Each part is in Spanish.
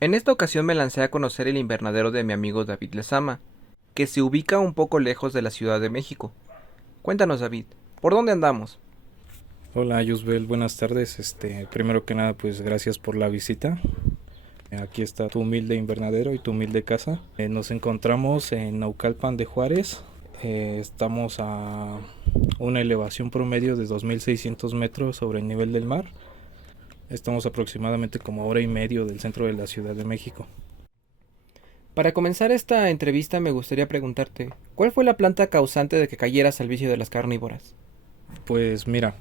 En esta ocasión me lancé a conocer el invernadero de mi amigo David Lezama, que se ubica un poco lejos de la Ciudad de México. Cuéntanos, David, ¿por dónde andamos? Hola, Yusbel, buenas tardes. Primero que nada, pues gracias por la visita. Aquí está tu humilde invernadero y tu humilde casa. Nos encontramos en Naucalpan de Juárez. Estamos a una elevación promedio de 2.600 metros sobre el nivel del mar. Estamos aproximadamente como a hora y media del centro de la Ciudad de México. Para comenzar esta entrevista me gustaría preguntarte, ¿cuál fue la planta causante de que cayeras al vicio de las carnívoras? Pues mira,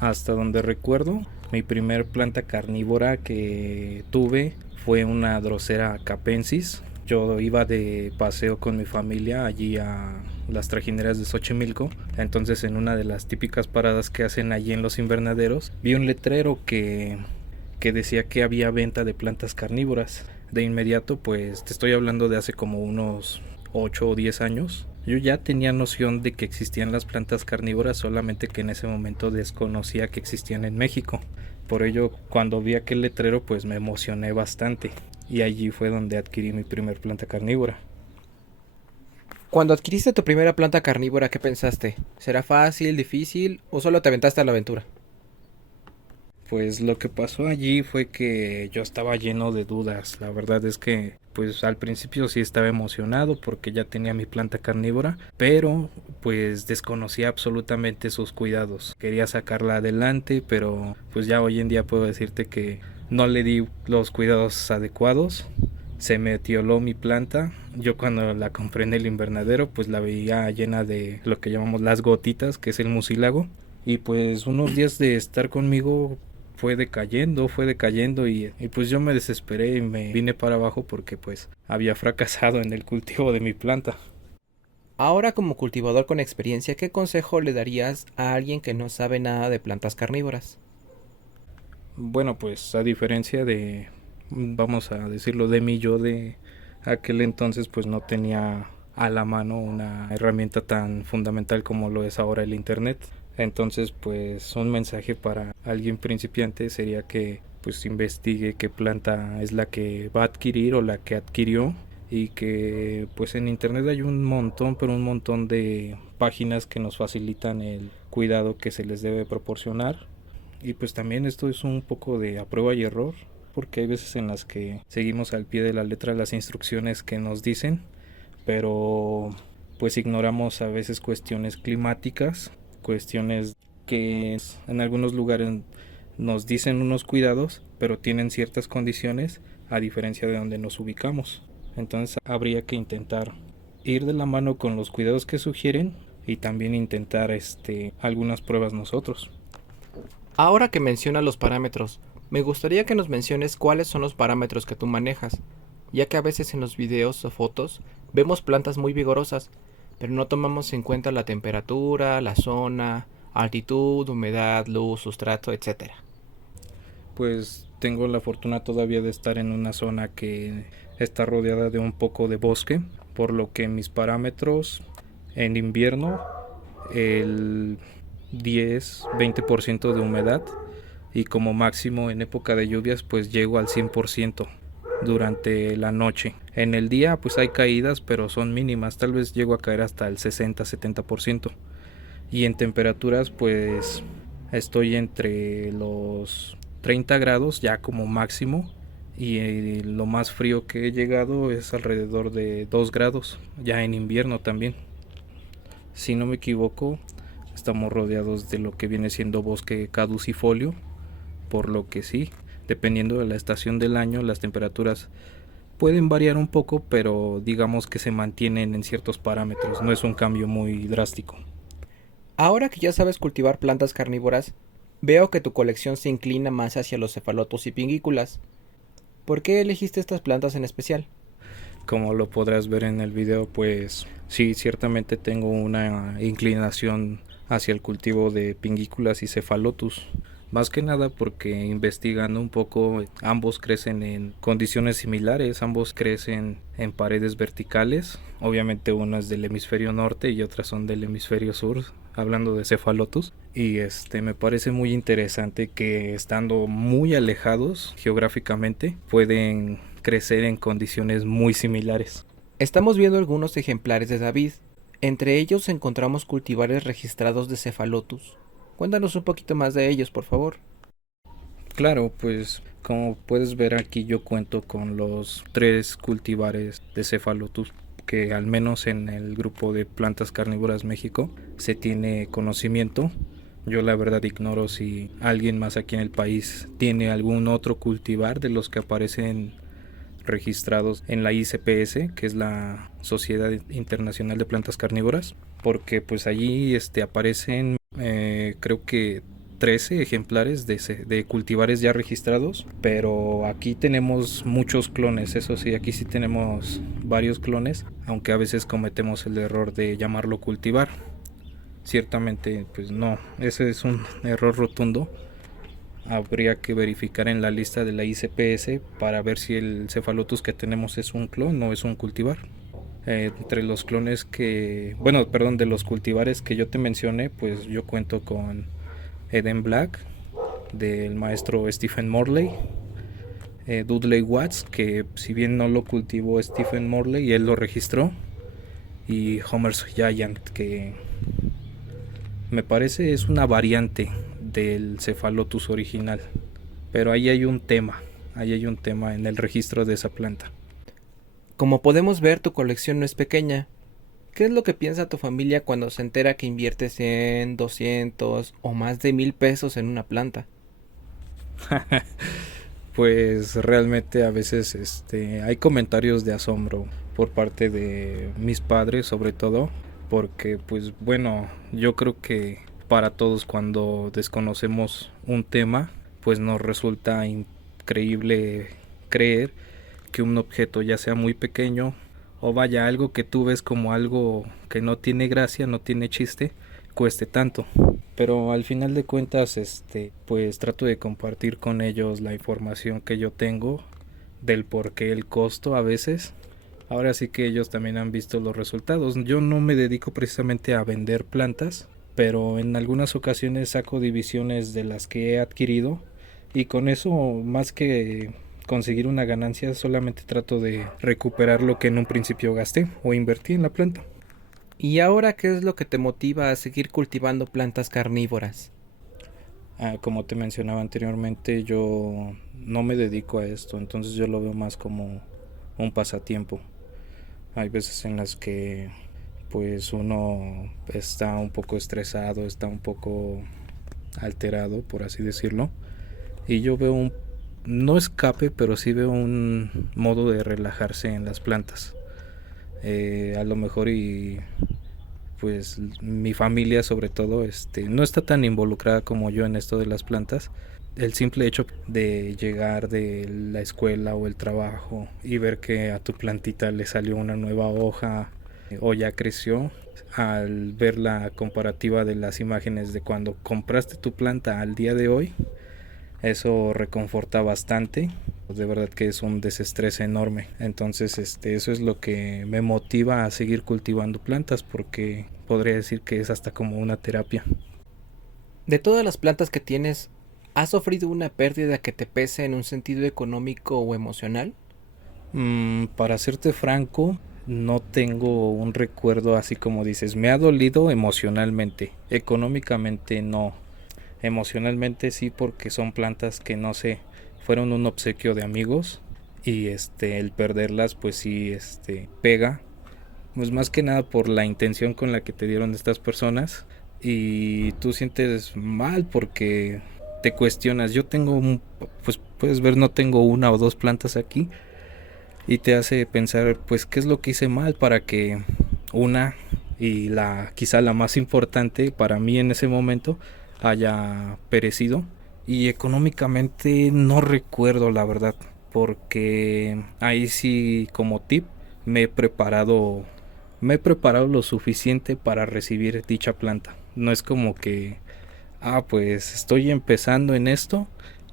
hasta donde recuerdo, mi primer planta carnívora que tuve fue una Drosera capensis. Yo iba de paseo con mi familia allí a las trajineras de Xochimilco. Entonces, en una de las típicas paradas que hacen allí en los invernaderos, vi un letrero que decía que había venta de plantas carnívoras. De inmediato, pues te estoy hablando de hace como unos 8 o 10 años. Yo ya tenía noción de que existían las plantas carnívoras, solamente que en ese momento desconocía que existían en México. Por ello, cuando vi aquel letrero, pues me emocioné bastante. Y allí fue donde adquirí mi primer planta carnívora. Cuando adquiriste tu primera planta carnívora, ¿qué pensaste? ¿Será fácil, difícil o solo te aventaste a la aventura? Pues lo que pasó allí fue que yo estaba lleno de dudas. La verdad es que pues al principio sí estaba emocionado porque ya tenía mi planta carnívora, pero pues desconocía absolutamente sus cuidados. Quería sacarla adelante, pero pues ya hoy en día puedo decirte que no le di los cuidados adecuados. Se me etioló mi planta. Yo cuando la compré en el invernadero pues la veía llena de lo que llamamos las gotitas, que es el mucílago. Y pues unos días de estar conmigo fue decayendo y pues yo me desesperé y me vine para abajo porque pues había fracasado en el cultivo de mi planta. Ahora como cultivador con experiencia, ¿qué consejo le darías a alguien que no sabe nada de plantas carnívoras? Bueno, pues a diferencia de, vamos a decirlo, de mí, yo de aquel entonces pues no tenía a la mano una herramienta tan fundamental como lo es ahora el internet. Entonces pues un mensaje para alguien principiante sería que pues investigue qué planta es la que va a adquirir o la que adquirió, y que pues en internet hay un montón, pero un montón de páginas que nos facilitan el cuidado que se les debe proporcionar. Y pues también esto es un poco de a prueba y error, porque hay veces en las que seguimos al pie de la letra las instrucciones que nos dicen, pero pues ignoramos a veces cuestiones climáticas, cuestiones que en algunos lugares nos dicen unos cuidados, pero tienen ciertas condiciones a diferencia de donde nos ubicamos. Entonces habría que intentar ir de la mano con los cuidados que sugieren y también intentar algunas pruebas nosotros. Ahora que menciona los parámetros, me gustaría que nos menciones cuáles son los parámetros que tú manejas, ya que a veces en los videos o fotos vemos plantas muy vigorosas, pero no tomamos en cuenta la temperatura, la zona, altitud, humedad, luz, sustrato, etcétera. Pues tengo la fortuna todavía de estar en una zona que está rodeada de un poco de bosque, por lo que mis parámetros en invierno, el 10-20% de humedad, y como máximo en época de lluvias pues llego al 100% durante la noche. En el día pues hay caídas, pero son mínimas, tal vez llego a caer hasta el 60-70%. Y en temperaturas pues estoy entre los 30 grados ya como máximo, y lo más frío que he llegado es alrededor de 2 grados ya en invierno también. Si no me equivoco, estamos rodeados de lo que viene siendo bosque caducifolio, por lo que sí, dependiendo de la estación del año, las temperaturas pueden variar un poco, pero digamos que se mantienen en ciertos parámetros, no es un cambio muy drástico. Ahora que ya sabes cultivar plantas carnívoras, veo que tu colección se inclina más hacia los cefalotos y pingículas. ¿Por qué elegiste estas plantas en especial? Como lo podrás ver en el video, pues sí, ciertamente tengo una inclinación hacia el cultivo de pingículas y cefalotus. Más que nada porque investigando un poco, ambos crecen en condiciones similares, ambos crecen en paredes verticales. Obviamente una es del hemisferio norte y otras son del hemisferio sur, hablando de cefalotus. Y me parece muy interesante que estando muy alejados geográficamente pueden crecer en condiciones muy similares. Estamos viendo algunos ejemplares de David. Entre ellos encontramos cultivares registrados de Cephalotus. Cuéntanos un poquito más de ellos, por favor. Claro, pues como puedes ver aquí yo cuento con los 3 cultivares de Cephalotus que al menos en el grupo de plantas carnívoras México se tiene conocimiento. Yo la verdad ignoro si alguien más aquí en el país tiene algún otro cultivar de los que aparecen registrados en la ICPS, que es la Sociedad Internacional de Plantas Carnívoras, porque pues allí aparecen creo que 13 ejemplares de cultivares ya registrados, pero aquí tenemos muchos clones, eso sí, aquí sí tenemos varios clones, aunque a veces cometemos el error de llamarlo cultivar. Ciertamente, pues no, ese es un error rotundo. Habría que verificar en la lista de la ICPS para ver si el Cephalotus que tenemos es un clon o es un cultivar. Entre los clones de los cultivares que yo te mencioné, pues yo cuento con Eden Black del maestro Stephen Morley, Dudley Watts, que si bien no lo cultivó Stephen Morley, él lo registró, y Homer's Giant, que me parece es una variante del Cephalotus original, pero ahí hay un tema en el registro de esa planta. Como podemos ver, tu colección no es pequeña. ¿Qué es lo que piensa tu familia cuando se entera que inviertes 100, 200 o más de 1000 pesos en una planta? Pues realmente a veces hay comentarios de asombro por parte de mis padres, sobre todo porque pues bueno, yo creo que para todos cuando desconocemos un tema pues nos resulta increíble creer que un objeto, ya sea muy pequeño o vaya algo que tú ves como algo que no tiene gracia, no tiene chiste, cueste tanto. Pero al final de cuentas pues trato de compartir con ellos la información que yo tengo del por qué el costo a veces. Ahora sí que ellos también han visto los resultados. Yo no me dedico precisamente a vender plantas, pero en algunas ocasiones saco divisiones de las que he adquirido y con eso, más que conseguir una ganancia, solamente trato de recuperar lo que en un principio gasté o invertí en la planta. ¿Y ahora qué es lo que te motiva a seguir cultivando plantas carnívoras? Como te mencionaba anteriormente, yo no me dedico a esto, entonces yo lo veo más como un pasatiempo. Hay veces en las que pues uno está un poco estresado, está un poco alterado, por así decirlo, y yo veo no escape, pero sí veo un modo de relajarse en las plantas. A lo mejor y pues mi familia sobre todo no está tan involucrada como yo en esto de las plantas. El simple hecho de llegar de la escuela o el trabajo y ver que a tu plantita le salió una nueva hoja o ya creció, al ver la comparativa de las imágenes de cuando compraste tu planta al día de hoy, eso reconforta bastante. De verdad que es un desestrés enorme. Entonces eso es lo que me motiva a seguir cultivando plantas, porque podría decir que es hasta como una terapia. De todas las plantas que tienes, ¿has sufrido una pérdida que te pese en un sentido económico o emocional? Para serte franco, no tengo un recuerdo así como dices. Me ha dolido emocionalmente. Económicamente no. Emocionalmente sí, porque son plantas que no sé, fueron un obsequio de amigos y el perderlas pues sí pega. Pues más que nada por la intención con la que te dieron estas personas, y tú sientes mal porque te cuestionas. Yo tengo pues puedes ver, no tengo una o dos plantas aquí, y te hace pensar pues qué es lo que hice mal para que una, y quizá la más importante para mí en ese momento, haya perecido. Y económicamente no recuerdo la verdad, porque ahí sí, como tip, me he preparado lo suficiente para recibir dicha planta. No es como que pues estoy empezando en esto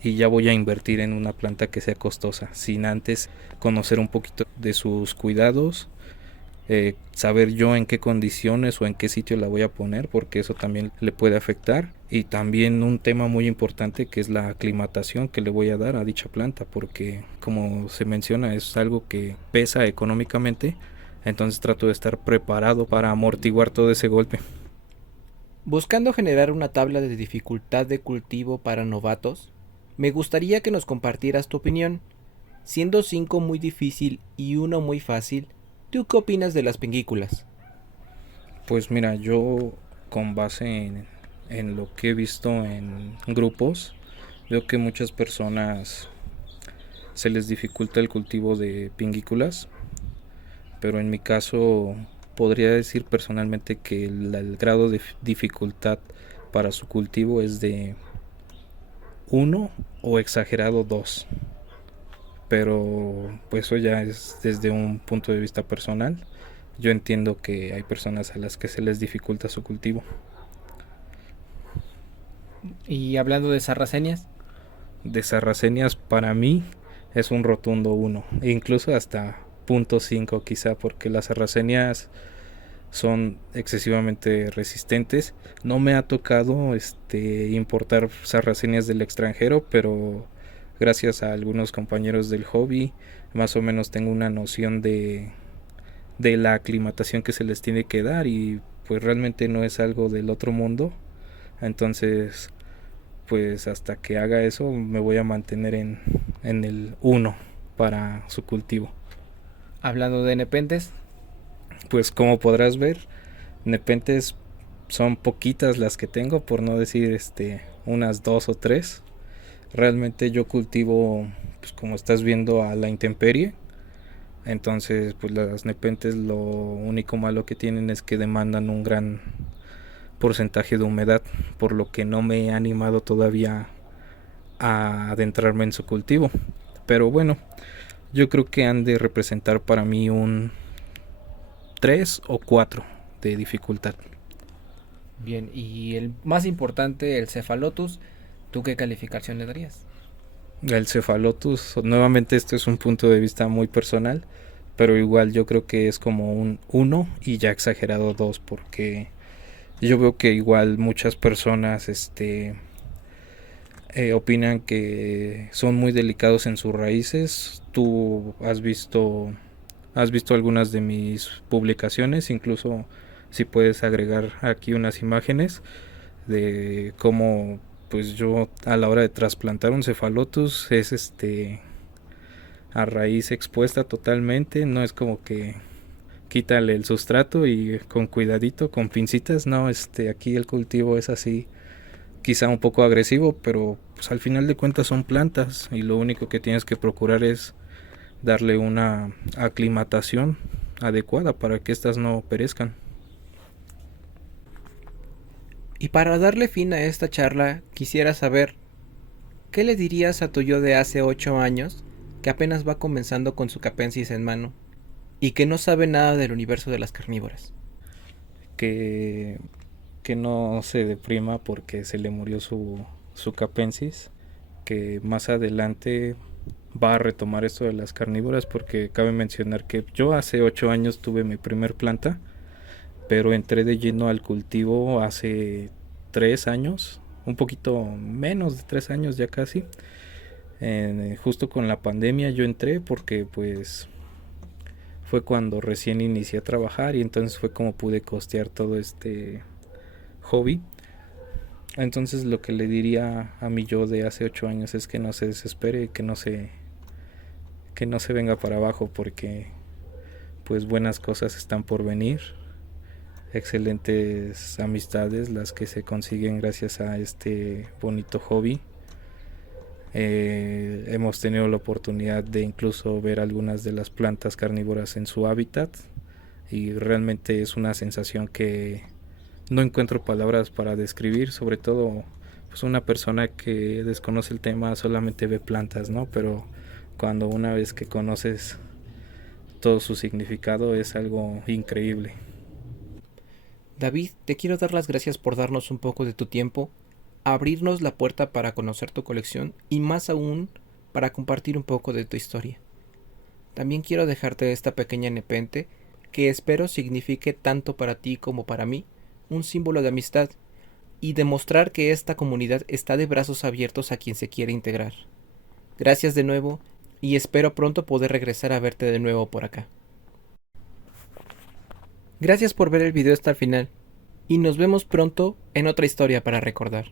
y ya voy a invertir en una planta que sea costosa, sin antes conocer un poquito de sus cuidados, saber yo en qué condiciones o en qué sitio la voy a poner, porque eso también le puede afectar. Y también un tema muy importante que es la aclimatación que le voy a dar a dicha planta, porque como se menciona es algo que pesa económicamente, entonces trato de estar preparado para amortiguar todo ese golpe. Buscando generar una tabla de dificultad de cultivo para novatos, me gustaría que nos compartieras tu opinión. Siendo 5 muy difícil y 1 muy fácil, ¿tú qué opinas de las pengículas? Pues mira, yo con base en lo que he visto en grupos, veo que muchas personas se les dificulta el cultivo de pingículas, pero en mi caso podría decir personalmente que el grado de dificultad para su cultivo es de 1 o exagerado 2, pero pues eso ya es desde un punto de vista personal. Yo entiendo que hay personas a las que se les dificulta su cultivo. Y hablando de sarracenias, De sarracenias para mí es un rotundo 1, e incluso hasta .5 quizá, porque las sarracenias son excesivamente resistentes. No me ha tocado importar sarracenias del extranjero, pero gracias a algunos compañeros del hobby más o menos tengo una noción de la aclimatación que se les tiene que dar, y pues realmente no es algo del otro mundo. Entonces pues hasta que haga eso me voy a mantener en el 1 para su cultivo. hablando de nepentes, Pues como podrás ver, nepentes son poquitas las que tengo, por no decir unas 2 o 3. Realmente yo cultivo, pues como estás viendo, a la intemperie. Entonces pues las nepentes lo único malo que tienen es que demandan un gran porcentaje de humedad, por lo que no me he animado todavía a adentrarme en su cultivo. Pero bueno, yo creo que han de representar para mí un 3 o 4 de dificultad. bien, y el más importante, el Cephalotus, ¿tú qué calificación le darías? El Cephalotus, nuevamente este es un punto de vista muy personal, pero igual yo creo que es como un 1 y ya exagerado 2, porque yo veo que igual muchas personas opinan que son muy delicados en sus raíces. Tú has visto algunas de mis publicaciones, incluso si puedes agregar aquí unas imágenes de cómo pues yo a la hora de trasplantar un Cephalotus es a raíz expuesta totalmente, no es como que quítale el sustrato y con cuidadito, con pincitas, no, aquí el cultivo es así, quizá un poco agresivo, pero pues al final de cuentas son plantas y lo único que tienes que procurar es darle una aclimatación adecuada para que éstas no perezcan. Y para darle fin a esta charla, quisiera saber, ¿qué le dirías a tu yo de hace 8 años, que apenas va comenzando con su capensis en mano, y que no sabe nada del universo de las carnívoras? Que, que no se deprima porque se le murió su capensis, que más adelante va a retomar esto de las carnívoras, porque cabe mencionar que yo hace 8 años tuve mi primer planta, pero entré de lleno al cultivo hace 3 años, un poquito menos de 3 años ya casi. Justo con la pandemia yo entré porque pues fue cuando recién inicié a trabajar y entonces fue como pude costear todo este hobby. Entonces lo que le diría a mi yo de hace 8 años es que no se desespere, que no se venga para abajo, porque pues buenas cosas están por venir, excelentes amistades las que se consiguen gracias a este bonito hobby. Hemos tenido la oportunidad de incluso ver algunas de las plantas carnívoras en su hábitat y realmente es una sensación que no encuentro palabras para describir, sobre todo pues una persona que desconoce el tema solamente ve plantas, ¿no? Pero cuando una vez que conoces todo su significado es algo increíble. David, te quiero dar las gracias por darnos un poco de tu tiempo, abrirnos la puerta para conocer tu colección y más aún para compartir un poco de tu historia. También quiero dejarte esta pequeña nepente que espero signifique tanto para ti como para mí un símbolo de amistad y demostrar que esta comunidad está de brazos abiertos a quien se quiere integrar. Gracias de nuevo y espero pronto poder regresar a verte de nuevo por acá. Gracias por ver el video hasta el final y nos vemos pronto en otra historia para recordar.